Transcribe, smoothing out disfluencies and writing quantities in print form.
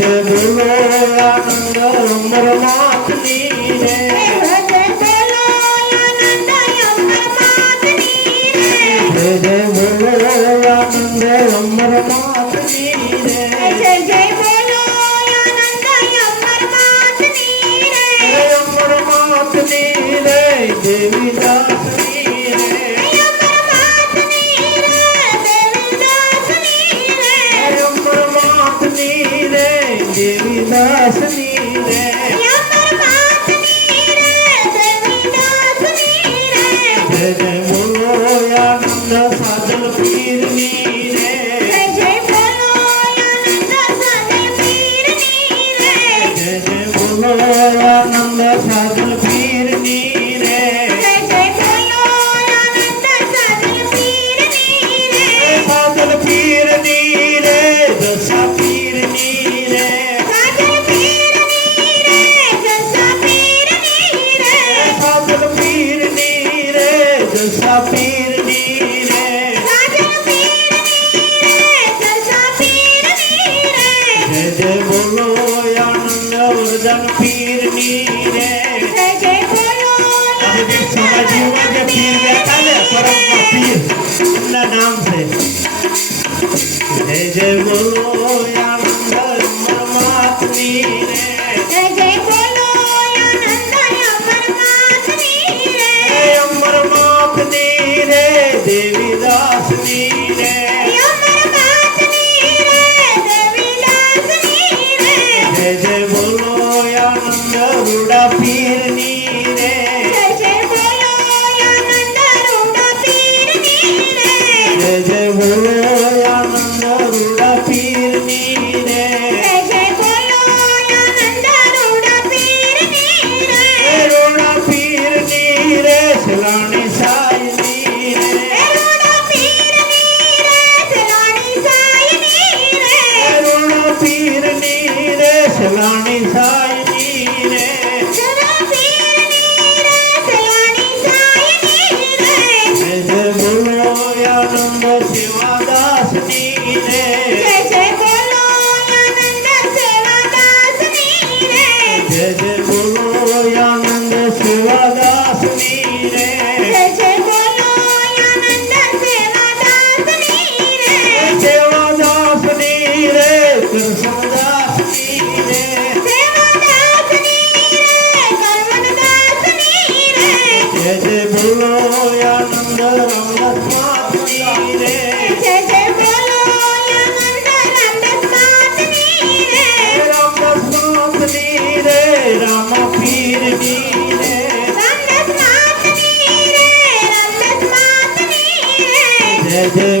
जय बोलो आनंद अमर मातनी रे जय बोलो आनंद अमर मातनी रे जय बोलो आनंद अमर मातनी रे जय बोलो आनंद अमर मातनी रे अमर मातनी रे देवी दासनी रे अमर मातनी रे देवी दासनी रे अमर मातनी रे देवी दासनी रे अमर मातनी रे देवी दासनी रे जय बोलो आनंद साजन पीरनी रे जय बोलो आनंद साजन पीरनी रे जय बोलो आनंद साजन पीरनी रे जय बोलो आनंद साजन पीरनी रे साजन पीरनी रे दशा पीरनी रे साजन पीरनी रे जसा पीरनी रे साजन पीरनी रे दशा पीरनी रे साजन पीरनी रे जसा पीरनी रे जय बोलो आनंद वर्धन पीरनी रे जय बोलो अभी समाजीवन के पीर बैठा है परम का पीर इनका नाम से जय बोलो आनंद अमर मातनी रे जय बोलो आनंद अमर मातनी रे अमर मातनी रे देवी दासनी रे अमर मातनी रे देवी दासनी रे जय बोलो आनंद रूड़ा पीरनी रे जय बोलो आनंद रूड़ा पीरनी रे जय बोलो आनंद रूड़ा पीरनी रे जय बोलो आनंद रूड़ा पीरनी रे रूड़ा पीरनी रे सलानी सायनी रे रूड़ा पीरनी रे सलानी सायनी रे रूड़ा पीरनी रे सलानी सायनी रे रूड़ा पीरनी रे सलानी सायनी रे जय बोलो आनंद सेवादासनी रे जय बोलो आनंद सेवादासनी रे जय बोलो आनंद सेवादासनी रे जय बोलो आनंद सेवादासनी रे सेवादासनी रे कृष्णदासनी रे सेवादासनी रे कर्मदासनी रे जय बोलो आनंद रामदास मातनी रे जय बोलो आनंद रामदास मातनी रे रामदास मातनी रे राम पीरनी रे रामदास मातनी रे रामदास मातनी रे जय